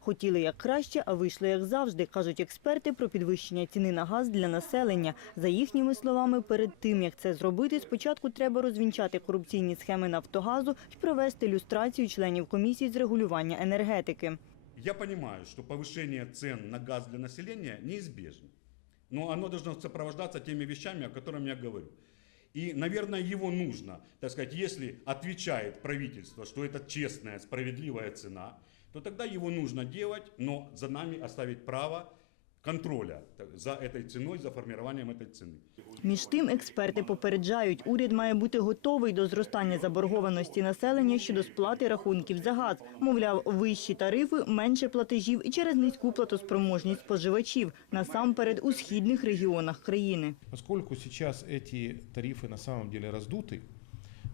Хотіли як краще, а вийшло як завжди, кажуть експерти про підвищення ціни на газ для населення. За їхніми словами, перед тим як це зробити, спочатку треба розвінчати корупційні схеми Нафтогазу і провести люстрацію членів комісії з регулювання енергетики. Я понимаю, что повышение цен на газ для населения неизбежно. Но оно должно сопровождаться теми вещами, о которых я говорю. И, наверное, его нужно, так сказать, если отвечает правительство, что это честная, справедливая цена, то тогда его нужно делать, но за нами оставить право контроля так, за этой ценой, за формированием этой цены. Між тим, експерти попереджають, уряд має бути готовий до зростання заборгованості населення щодо сплати рахунків за газ. Мовляв, вищі тарифи, менше платежів і через низьку платоспроможність споживачів, насамперед у східних регіонах країни. Поскольку сейчас эти тарифы на самом деле раздуты,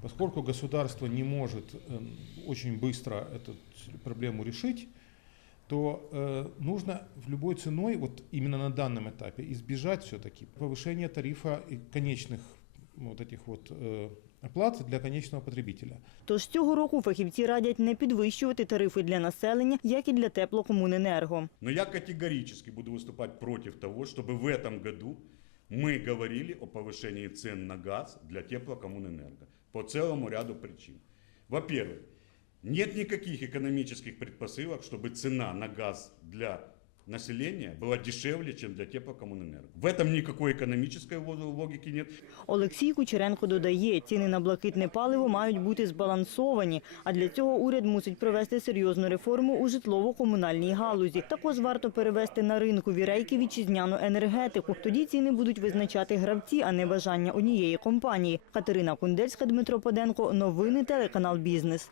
поскольку государство не может э, очень быстро эту проблему решить, то э, нужно в любой ценой, вот именно на данном этапе, избежать все-таки повышения тарифа и конечных вот этих вот э, оплат для конечного потребителя. Тож цього року фахівці радять не підвищувати тарифи для населення, як і для теплокомуненерго. Но я категорически буду выступать против того, чтобы в этом году мы говорили о повышении цен на газ для теплокоммунэнерго по целому ряду причин. Во-первых, нет никаких экономических предпосылок, чтобы цена на газ для населения была дешевле, чем для теплокоммунэнерго. В этом никакой экономической ло- логики нет. Олексій Кучеренко додає, ціни на блакитне паливо мають бути збалансовані, а для цього уряд мусить провести серйозну реформу у житлово-комунальній галузі. Також варто перевести на ринку вірейки вітчизняну енергетику. Тоді ціни будуть визначати гравці, а не бажання однієї компанії. Катерина Кундельська, Дмитро Поденко. Новини телеканал Бізнес.